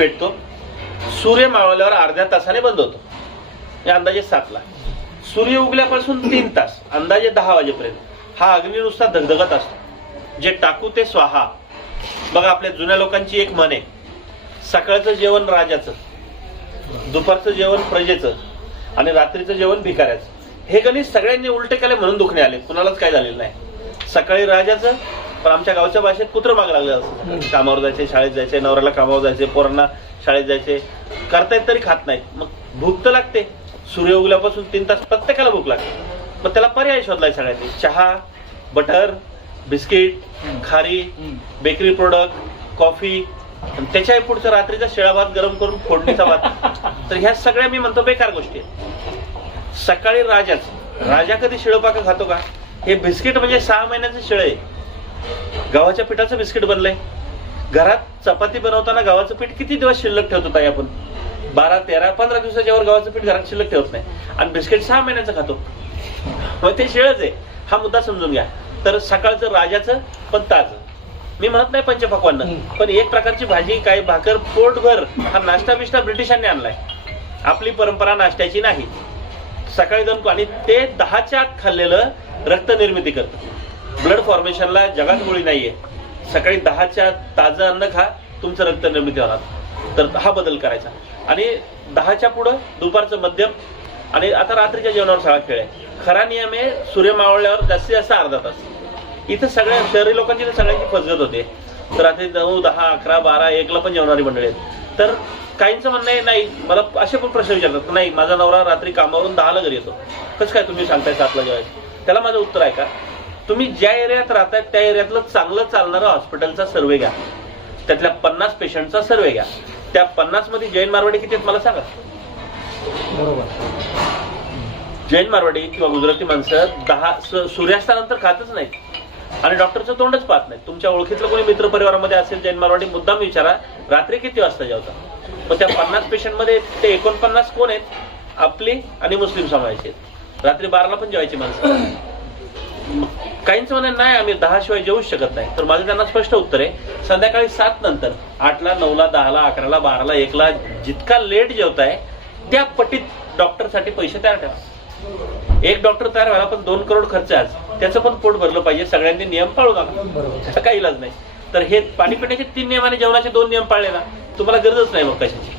पेटतो सूर्य मावळल्यावर अर्ध्या तासाने बंद होतो अंदाजे सातला सूर्य उगल्यापासून तीन तास अंदाजे दहा वाजेपर्यंत हा अग्नी नुसता धगधगत असतो जे टाकू ते स्वाहा बघा आपल्या जुन्या लोकांची एक आहे सकाळचं जेवण राजाचं दुपारचं जेवण प्रजेचं आणि रात्रीचं जेवण भिकाऱ्याचं हे गणित सगळ्यांनी उलटे केले म्हणून दुखणे आले कुणालाच काय झालेलं नाही सकाळी राजाचं पण आमच्या गावच्या भाषेत कुत्र माग लागलं असतो कामावर जायचे शाळेत जायचे नवऱ्याला कामावर जायचे पोरांना शाळेत जायचे करतायत तरी खात नाहीत मग भूक तर लागते सूर्य उगल्यापासून तीन तास प्रत्येकाला भूक लागते मग त्याला पर्याय शोधलाय सगळ्यांनी चहा बटर बिस्किट खारी बेकरी प्रोडक्ट कॉफी त्याच्याही पुढचं रात्रीचा शेळा भात गरम करून फोडणीचा भात तर ह्या सगळ्या मी म्हणतो बेकार गोष्टी सकाळी राजाच राजा कधी शिळपाक खातो का हे बिस्किट म्हणजे सहा महिन्याचे शिळे आहे गव्हाच्या पिठाचं बिस्किट बनलंय घरात चपाती बनवताना गव्हाचं पीठ किती दिवस शिल्लक ठेवतो ताई आपण बारा तेरा पंधरा दिवसाच्या वर गव्हाचं पीठ घरात शिल्लक ठेवत नाही आणि बिस्किट सहा महिन्याचं खातो मग ते शिळच आहे हा मुद्दा समजून घ्या तर सकाळचं राजाचं पण ताज मी म्हणत नाही पंचपक्वांना पण एक प्रकारची भाजी काय भाकर पोटभर हा नाश्ता बिश्ता ब्रिटिशांनी आणलाय आपली परंपरा नाश्त्याची नाही सकाळी जाऊन आणि ते दहाच्या आत खाल्लेलं निर्मिती करतं ब्लड फॉर्मेशनला जगात गोळी नाहीये सकाळी दहाच्या ताजं अन्न खा तुमचं रक्त निर्मिती होणार तर हा बदल करायचा आणि दहाच्या पुढं दुपारचं मध्यम आणि आता रात्रीच्या जेवणावर सगळा खेळ आहे खरा नियम आहे सूर्य मावळल्यावर जास्तीत जास्त अर्धा तास इथं सगळ्या शहरी लोकांची तर सगळ्यांची फसगत होते तर रात्री नऊ दहा अकरा बारा एकला पण जेवणारी मंडळी आहेत तर काहींचं म्हणणं आहे नाही मला असे पण प्रश्न विचारतात नाही माझा नवरा रात्री कामावरून दहाला घरी येतो कसं काय तुम्ही सांगताय सातला जेवायचं त्याला माझं उत्तर आहे का तुम्ही ज्या एरियात राहताय त्या एरियातलं चांगलं चालणारं हॉस्पिटलचा सर्वे घ्या त्यातल्या पन्नास पेशंटचा सर्वे घ्या त्या पन्नास मध्ये जैन मारवाडी किती आहेत मला सांगा बरोबर जैन मारवाडी किंवा गुजराती माणसं दहा सूर्यास्तानंतर खातच नाहीत आणि डॉक्टरचं तोंडच पाहत नाही तुमच्या ओळखीतलं कोणी मित्र परिवारामध्ये असेल जैन मारवाडी मुद्दाम विचारा रात्री किती वाजता जेवता मग त्या पन्नास पेशंट मध्ये ते एकोणपन्नास कोण आहेत आपली आणि मुस्लिम समाजाचे रात्री बाराला पण जेवायची माणसं काहींचं म्हणे नाही आम्ही दहा शिवाय जेवूच शकत नाही तर माझं त्यांना स्पष्ट उत्तर आहे संध्याकाळी सात नंतर आठला नऊला दहाला अकराला बाराला एकला जितका लेट जेवताय त्या पटीत डॉक्टरसाठी पैसे तयार ठेवा एक डॉक्टर तयार व्हायला पण दोन करोड खर्च आज त्याचं पण पोट भरलं पाहिजे सगळ्यांनी नियम पाळू नका काही इलाज नाही तर हे पाणी पिण्याचे तीन नियमाने जेवणाचे दोन नियम पाळले ना तुम्हाला गरजच नाही मग कशाची